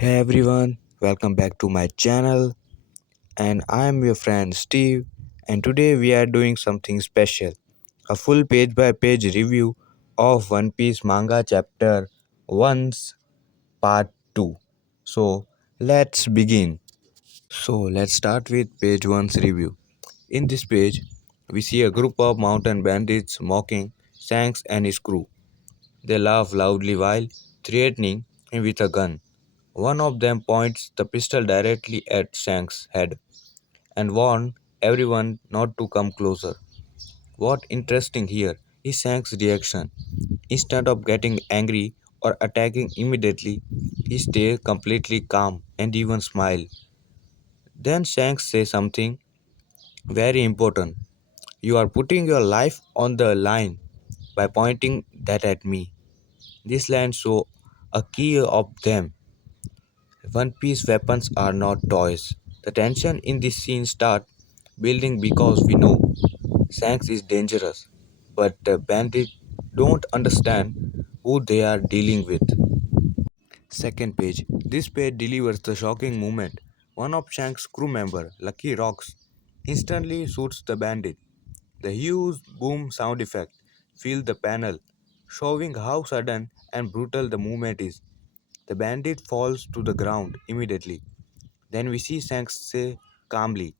Hey everyone, welcome back to my channel and I am your friend Steve and today we are doing something special. A full page by page review of One Piece manga chapter 1's part 2. So let's begin. Let's start with page 1's review. In this page, we see a group of mountain bandits mocking Shanks and his crew. They laugh loudly while threatening him with a gun. One of them points the pistol directly at Shanks' head and warns everyone not to come closer. What interesting here is Shanks' reaction. Instead of getting angry or attacking immediately, he stays completely calm and even smiles. Then Shanks says something very important. You are putting your life on the line by pointing that at me. This line shows a key of them. One Piece weapons are not toys. The tension in this scene starts building because we know Shanks is dangerous, but the bandits don't understand who they are dealing with. Second page. This page delivers the shocking moment. One of Shanks' crew member, Lucky Rocks, instantly shoots the bandit. The huge boom sound effect fills the panel, showing how sudden and brutal the movement is. The bandit falls to the ground immediately. Then we see Shanks say calmly,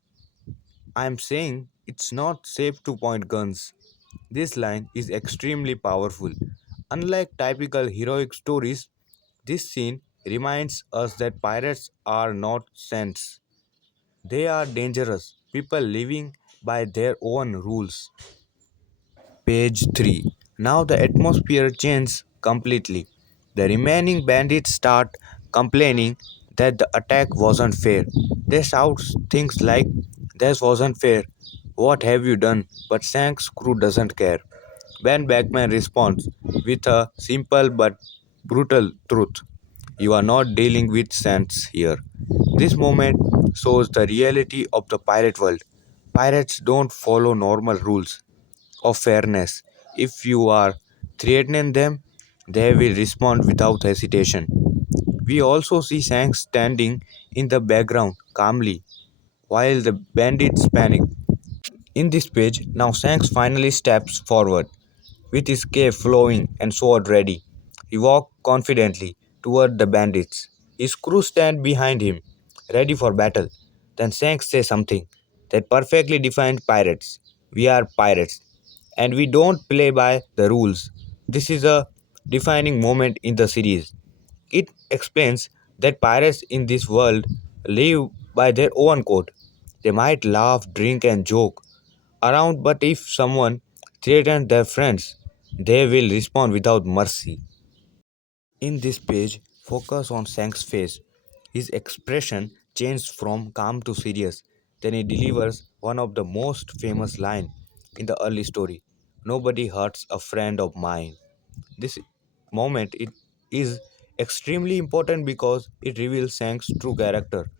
I am saying it's not safe to point guns. This line is extremely powerful. Unlike typical heroic stories, this scene reminds us that pirates are not saints. They are dangerous people living by their own rules. Page 3. Now the atmosphere changes completely. The remaining bandits start complaining that the attack wasn't fair. They shout things like, This wasn't fair. What have you done? But Shanks' crew doesn't care. Ben Backman responds with a simple but brutal truth. You are not dealing with saints here. This moment shows the reality of the pirate world. Pirates don't follow normal rules of fairness. If you are threatening them, they will respond without hesitation. We also see Shanks standing in the background calmly while the bandits panic. In this page, now Shanks finally steps forward with his cape flowing and sword ready. He walks confidently toward the bandits. His crew stand behind him, ready for battle. Then Shanks says something that perfectly defines pirates. We are pirates, and we don't play by the rules. This is a defining moment in the series. It explains that pirates in this world live by their own code. They might laugh, drink, and joke around, but if someone threatens their friends, they will respond without mercy. In this page, focus on Shank's face. His expression changed from calm to serious. Then he delivers one of the most famous lines in the early story. Nobody hurts a friend of mine. This moment it is extremely important because it reveals Shank's true character.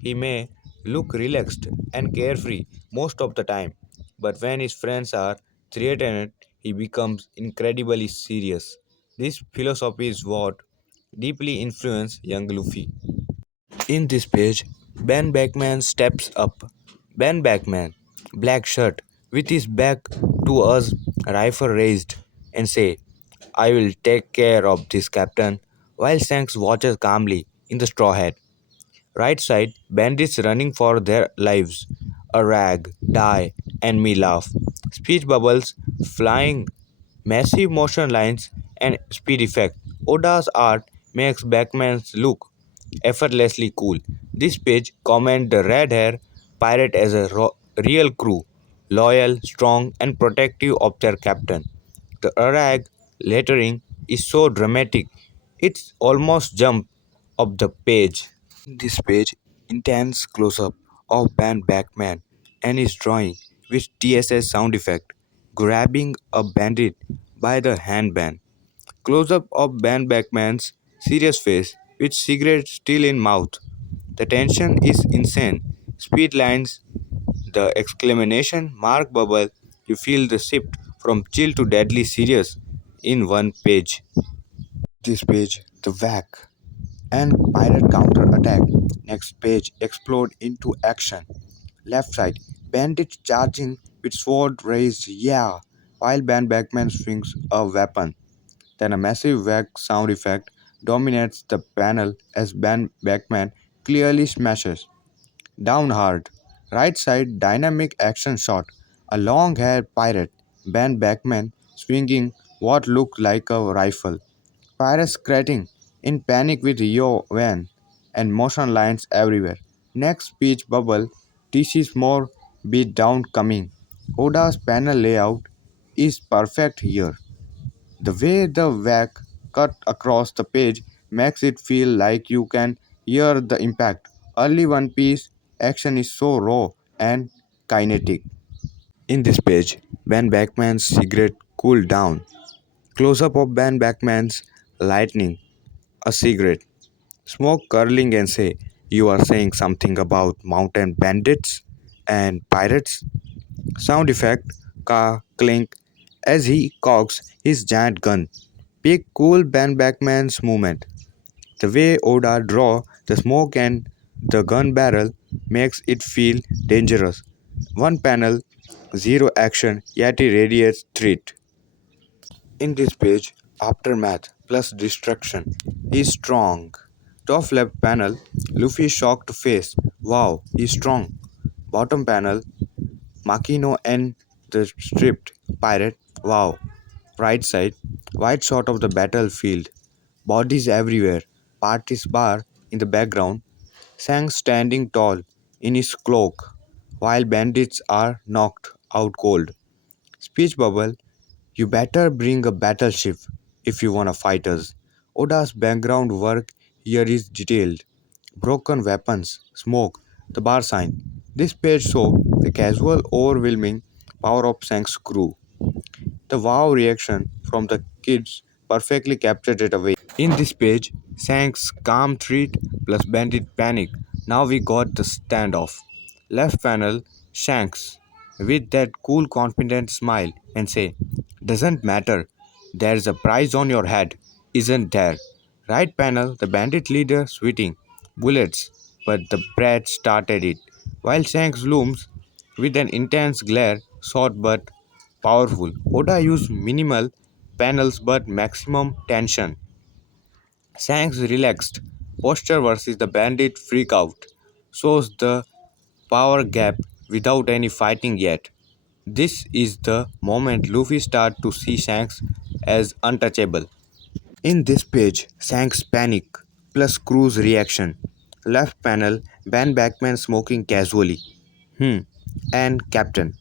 He may look relaxed and carefree most of the time, but when his friends are threatened, he becomes incredibly serious. This philosophy is what deeply influenced young Luffy. In this page, Ben Beckman steps up. Ben Beckman, black shirt, with his back to us, rifle raised, and say, I will take care of this, Captain, while Shanks watches calmly in the straw hat. Right side, bandits running for their lives. A rag, die, and me laugh. Speech bubbles, flying, massive motion lines, and speed effect. Oda's art makes Backman's look effortlessly cool. This page commend the red hair pirate as a real crew, loyal, strong, and protective of their captain. The rag lettering is so dramatic, it's almost jump off the page. This page, intense close-up of Ben Backman and his drawing with TSS sound effect, grabbing a bandit by the handband. Close-up of Ben Backman's serious face with cigarette still in mouth. The tension is insane. Speed lines, the exclamation mark bubble, you feel the shift from chill to deadly serious in one page. This page, the whack. and pirate counter attack. Next page explode into action. Left side, bandit charging with sword raised, yeah, while Van Backman swings a weapon. Then a massive whack sound effect dominates the panel as Van Backman clearly smashes. Down hard. Right side dynamic action shot. A long haired pirate, Van Backman, swinging what looked like a rifle. Pirates scratching in panic with yo van and motion lines everywhere. Next speech bubble, Teases more beat down coming. Oda's panel layout is perfect here. The way the whack cut across the page makes it feel like you can hear the impact. Early One Piece action is so raw and kinetic. In this page, Ben Backman's cigarette cooled down. Close up of Ben Backman's lightning, a cigarette. Smoke curling and say, "You are saying something about mountain bandits and pirates?" Sound effect, car clink as he cocks his giant gun. Peak cool Ben Backman's movement. The way Oda draw the smoke and the gun barrel makes it feel dangerous. One panel, zero action, yet it radiates threat. In this page, aftermath plus destruction is strong. Top left panel, Luffy shocked face. Wow, he's strong. Bottom panel, Makino and the stripped pirate. Wow. Right side, wide shot of the battlefield. Bodies everywhere. Party's bar in the background. Shanks standing tall in his cloak, while bandits are knocked out cold. Speech bubble, you better bring a battleship if you wanna fight us. Oda's background work here is detailed. Broken weapons, smoke, the bar sign. This page shows the casual, overwhelming power of Shanks' crew. The wow reaction from the kids perfectly captured it away. In this page, Shanks' calm treat plus bandit panic. Now we got the standoff. Left panel, Shanks with that cool confident smile and say, "Doesn't matter. There's a prize on your head, isn't there?" Right panel, the bandit leader sweating. Bullets, but the brat started it. While Shanks looms with an intense glare, short but powerful. Oda used minimal panels but maximum tension. Shanks relaxed posture versus the bandit freak out shows the power gap without any fighting yet. This is the moment Luffy starts to see Shanks as untouchable. In this page, Shanks panic plus Crew's reaction. Left panel, Van Backman smoking casually. And Captain.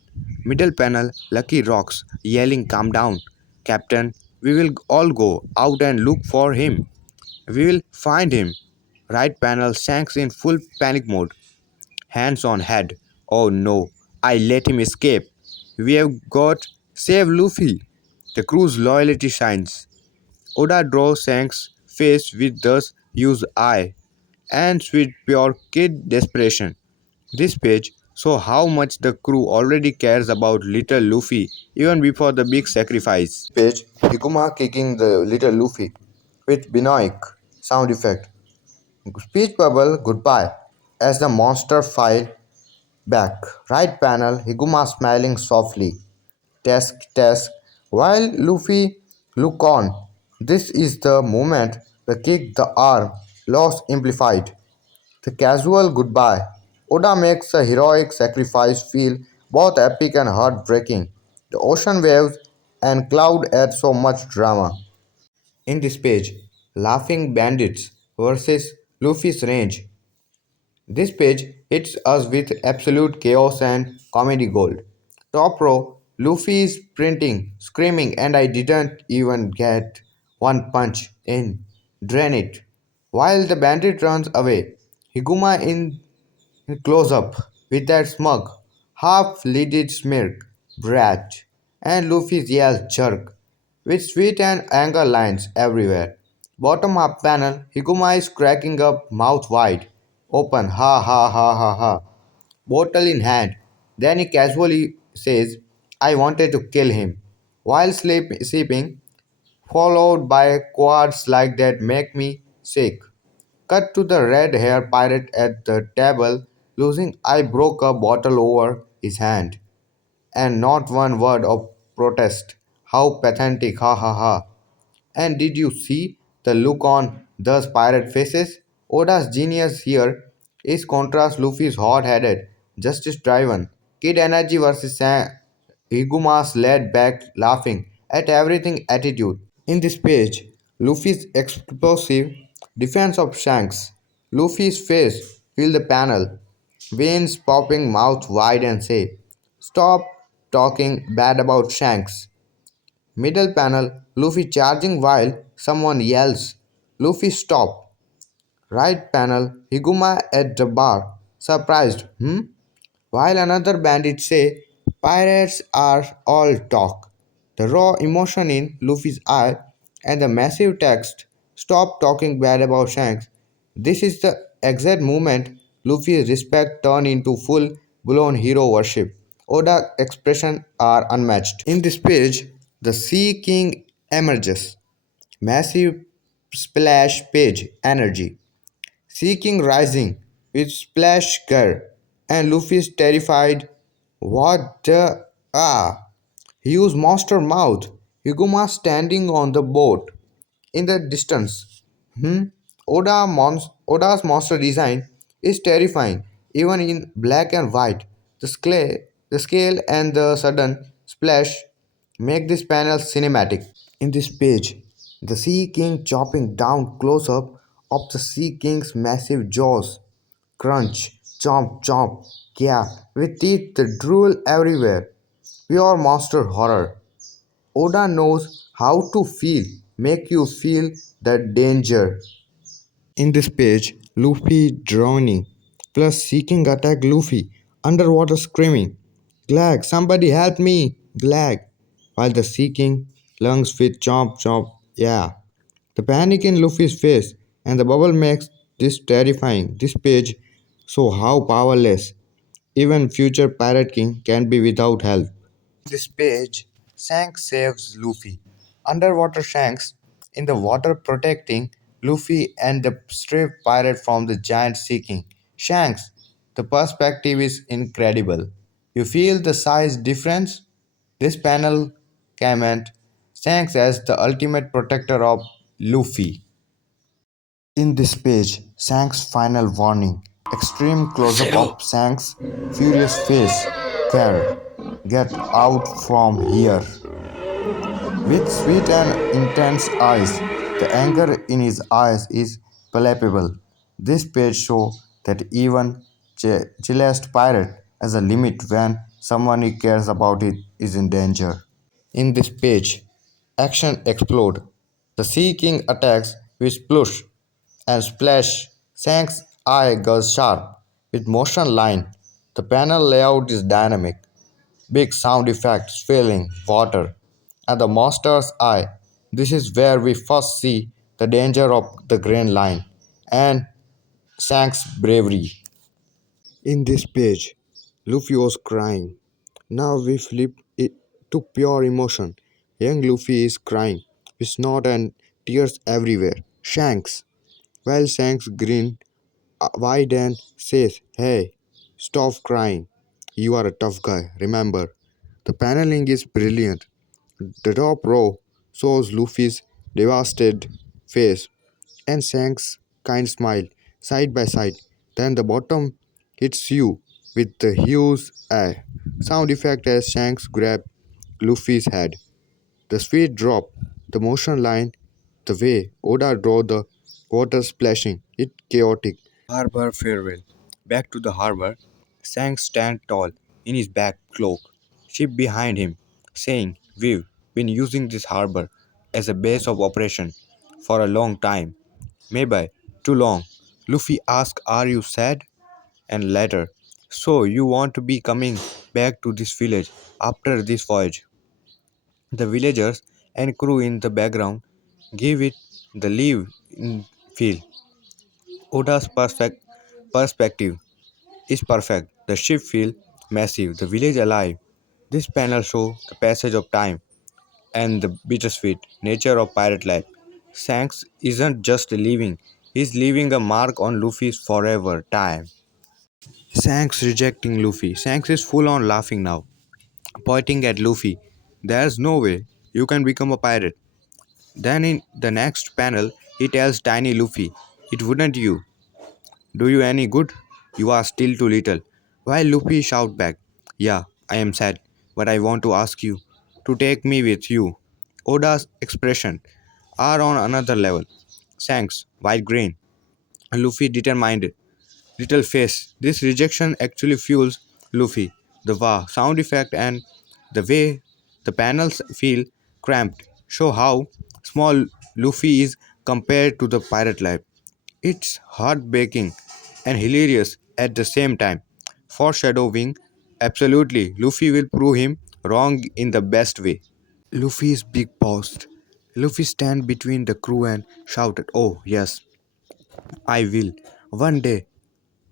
Middle panel, Lucky Rocks yelling, "Calm down, Captain. We will all go out and look for him. We will find him." Right panel, Shanks in full panic mode. Hands on head. "Oh no, I let him escape. We have got save Luffy." The crew's loyalty shines. Oda draws Shanks' face with thus used eye and sweet pure kid desperation. This page shows how much the crew already cares about little Luffy even before the big sacrifice. Page Hikuma kicking the little Luffy with Binoic sound effect. Speech bubble goodbye as the monster file back. Right panel Higuma smiling softly. Task while Luffy look on. This is the moment the kick the arm loss amplified. The casual goodbye. Oda makes a heroic sacrifice feel both epic and heartbreaking. The ocean waves and cloud add so much drama. In this page, laughing bandits versus Luffy's range. This page hits us with absolute chaos and comedy gold. Top row, Luffy is sprinting, screaming, and I didn't even get one punch in. Drain it. While the bandit runs away, Higuma in close up with that smug, half lidded smirk, brat, and Luffy's yell jerk, with sweet and anger lines everywhere. Bottom half panel, Higuma is cracking up, mouth wide, open, ha ha ha ha ha, bottle in hand. Then he casually says, "I wanted to kill him," while sleeping, followed by quads like that make me sick. Cut to the red hair pirate at the table, losing I broke a bottle over his hand. And not one word of protest. How pathetic, ha ha ha. And did you see the look on those pirate faces? Oda's genius here is contrast Luffy's hot-headed, justice-driven, kid energy versus Higuma's laid-back, laughing at everything attitude. In this page, Luffy's explosive defense of Shanks. Luffy's face fill the panel, veins popping mouth wide and say, "Stop talking bad about Shanks." Middle panel, Luffy charging while someone yells, "Luffy stop." Right panel, Higuma at the bar, surprised, hmm? While another bandit say, "Pirates are all talk." The raw emotion in Luffy's eye and the massive text, "Stop talking bad about Shanks." This is the exact moment Luffy's respect turned into full blown hero worship. Oda's expressions are unmatched. In this page, the Sea King emerges. Massive splash page energy. Seeking rising with Splash Girl, and Luffy is terrified. What the ah? Huge monster mouth. Higuma standing on the boat. In the distance. Hmm? Oda's monster design is terrifying, even in black and white. The scale and the sudden splash make this panel cinematic. In this page, the Sea King chopping down close up of the Sea King's massive jaws. Crunch, chomp, chomp, yeah, with teeth that drool everywhere. Pure monster horror. Oda knows how to make you feel the danger. In this page, Luffy drowning, plus seeking attack Luffy, underwater screaming, "Glag, somebody help me! Glag!" While the seeking lungs with chomp chomp, yeah. The panic in Luffy's face and the bubble makes this terrifying. This page show how powerless even future Pirate King can be without help. This page, Shanks saves Luffy. Underwater Shanks in the water protecting Luffy and the stray pirate from the giant seeking. Shanks, the perspective is incredible. You feel the size difference? This panel comment Shanks as the ultimate protector of Luffy. In this page, Shanks' final warning. Extreme close-up of Shanks' furious face. Care, get out from here. With sweet and intense eyes, the anger in his eyes is palpable. This page shows that even chillest pirate has a limit when someone he cares about it is in danger. In this page, action explode. The Sea King attacks with splush and splash. Shanks' eye goes sharp with motion line. The panel layout is dynamic. Big sound effects filling water and the monster's eye. This is where we first see the danger of the Green Line and Shanks' bravery. In this page, Luffy was crying. Now we flip it to pure emotion. Young Luffy is crying, with snot and tears everywhere. Shanks. While Shanks grin wide and says, "Hey, stop crying. You are a tough guy, remember." The paneling is brilliant. The top row shows Luffy's devastated face and Shanks' kind smile side by side. Then the bottom hits you with the huge sound effect as Shanks grab Luffy's head. The sweet drop, the motion line, the way Oda draw the water splashing, it chaotic. Harbor farewell. Back to the harbor, Shanks stands tall in his back cloak, ship behind him, saying, "We've been using this harbor as a base of operation for a long time. Maybe too long." Luffy asks, "Are you sad?" And later, "So you want to be coming back to this village after this voyage?" The villagers and crew in the background give it the live in feel. Oda's perspective is perfect. The ship feels massive, the village alive. This panel shows the passage of time and the bittersweet nature of pirate life. Shanks isn't just living, He's leaving a mark on Luffy's forever time. Shanks rejecting Luffy. Shanks is full on laughing now, pointing at Luffy. There's no way you can become a pirate. Then in the next panel, he tells tiny Luffy, it wouldn't you do you any good. You are still too little. While Luffy shout back, yeah, I am sad, but I want to ask you to take me with you. Oda's expression are on another level. Shanks, white grain. Luffy determined little face. This rejection actually fuels Luffy. The wah sound effect and the way the panels feel cramped show how small Luffy is compared to the pirate life. It's heartbreaking and hilarious at the same time. Foreshadowing, absolutely, Luffy will prove him wrong in the best way. Luffy's big paused. Luffy stand between the crew and shouted, oh yes, I will. One day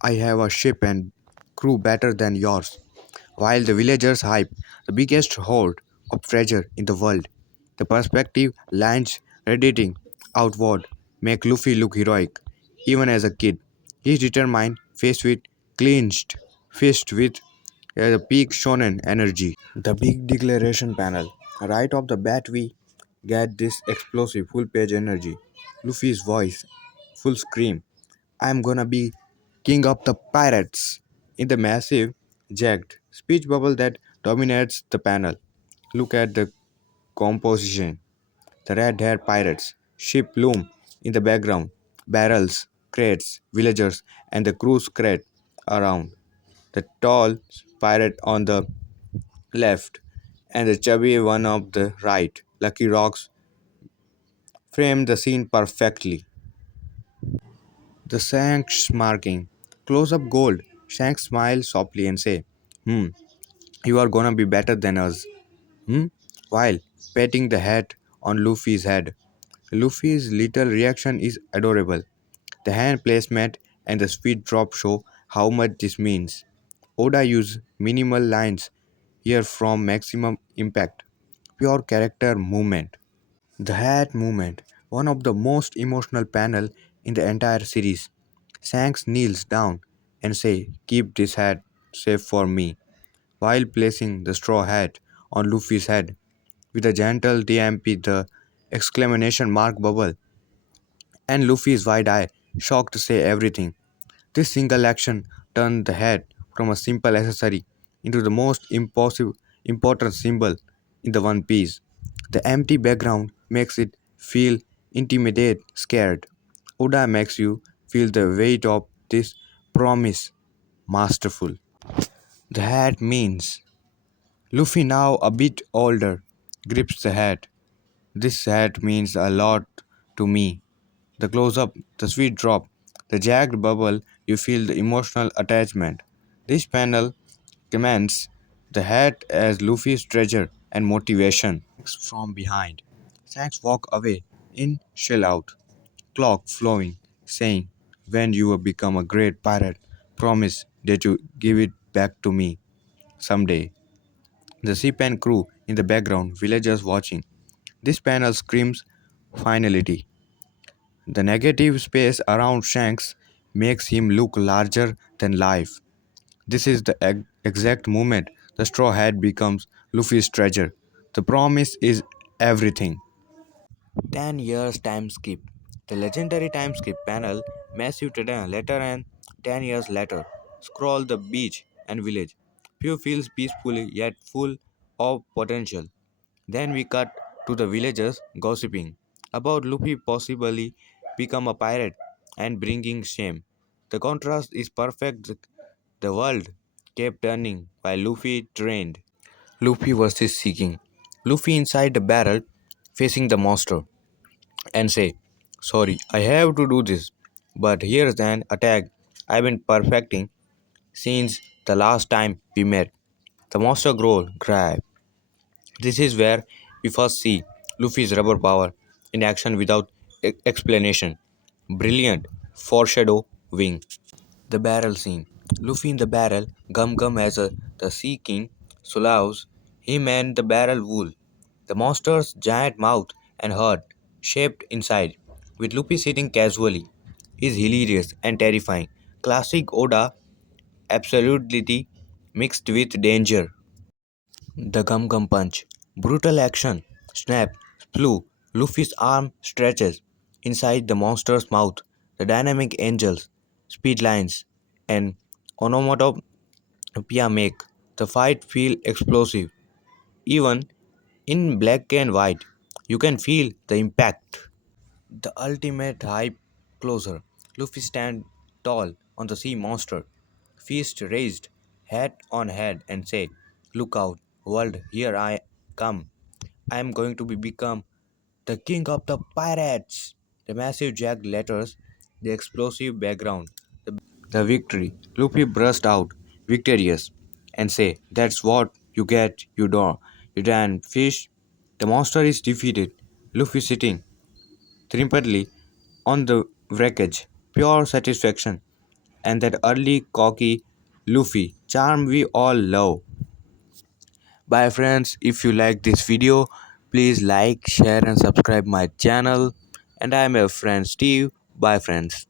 I have a ship and crew better than yours. While the villagers hype the biggest hoard of treasure in the world, the perspective lines radiating outward make Luffy look heroic. Even as a kid, he is determined, faced with clenched fist with the peak shonen energy. The big declaration panel. Right off the bat, we get this explosive full page energy. Luffy's voice, full scream. I'm gonna be king of the pirates in the massive, jagged speech bubble that dominates the panel. Look at the composition. The red haired pirates, ship loom in the background, barrels, crates, villagers, and the crew's crate around. The tall pirate on the left and the chubby one on the right. Lucky rocks frame the scene perfectly. The Shanks marking. Close up gold. Shanks smile softly and say, you are gonna be better than us. Hmm? While patting the hat on Luffy's head. Luffy's little reaction is adorable. The hand placement and the sweet drop show how much this means. Oda used minimal lines here from maximum impact. Pure character movement. The hat movement, one of the most emotional panel in the entire series. Shanks kneels down and say, keep this hat safe for me, while placing the straw hat on Luffy's head. With a gentle DMP, the exclamation mark bubble, and Luffy's wide eye, shocked to say everything. This single action turned the hat from a simple accessory into the most important symbol in the One Piece. The empty background makes it feel intimidate, scared. Oda makes you feel the weight of this promise. Masterful. The hat means Luffy, now a bit older, grips the hat. This hat means a lot to me. The close up, the sweet drop, the jagged bubble, you feel the emotional attachment. This panel commands the hat as Luffy's treasure and motivation. From behind, Shanks walk away in shell out, clock flowing, saying, when you have become a great pirate, promise that you give it back to me someday. The ship and crew in the background, villagers watching. This panel screams finality. The negative space around Shanks makes him look larger than life. This is the exact moment the straw hat becomes Luffy's treasure. The promise is everything. 10 years time skip. The legendary time skip panel, massive today later and 10 years later. Scroll the beach and village. Few feels peacefully yet full of potential. Then we cut to the villagers gossiping about Luffy possibly become a pirate and bringing shame. The contrast is perfect. The world kept turning while Luffy trained. Luffy versus seeking. Luffy inside the barrel facing the monster and say, sorry, I have to do this. But here's an attack I've been perfecting since the last time we met. The monster growl, grab. This is where we first see Luffy's rubber power in action without explanation. Brilliant foreshadowing. The barrel scene. Luffy in the barrel, Gum Gum as the Sea King, Sulaus, him and the barrel wool. The monster's giant mouth and heart shaped inside, with Luffy sitting casually. is hilarious and terrifying. Classic Oda absolutely mixed with danger. The Gum Gum Punch. Brutal action. Snap. Slew. Luffy's arm stretches inside the monster's mouth. The dynamic angels, speed lines, and onomatopoeia make the fight feel explosive. Even in black and white, you can feel the impact. The ultimate hype closer. Luffy stands tall on the sea monster, fist raised, hat on head, and said, "Look out, world, here I come. I am going to become the king of the pirates." The massive jagged letters, the explosive background, the victory. Luffy burst out, victorious, and say, "That's what you get, you don't. You damn fish." The monster is defeated. Luffy sitting triumphantly on the wreckage, pure satisfaction, and that early cocky Luffy charm we all love. Bye friends, if you like this video, please like, share and subscribe my channel. And I am your friend Steve. Bye friends.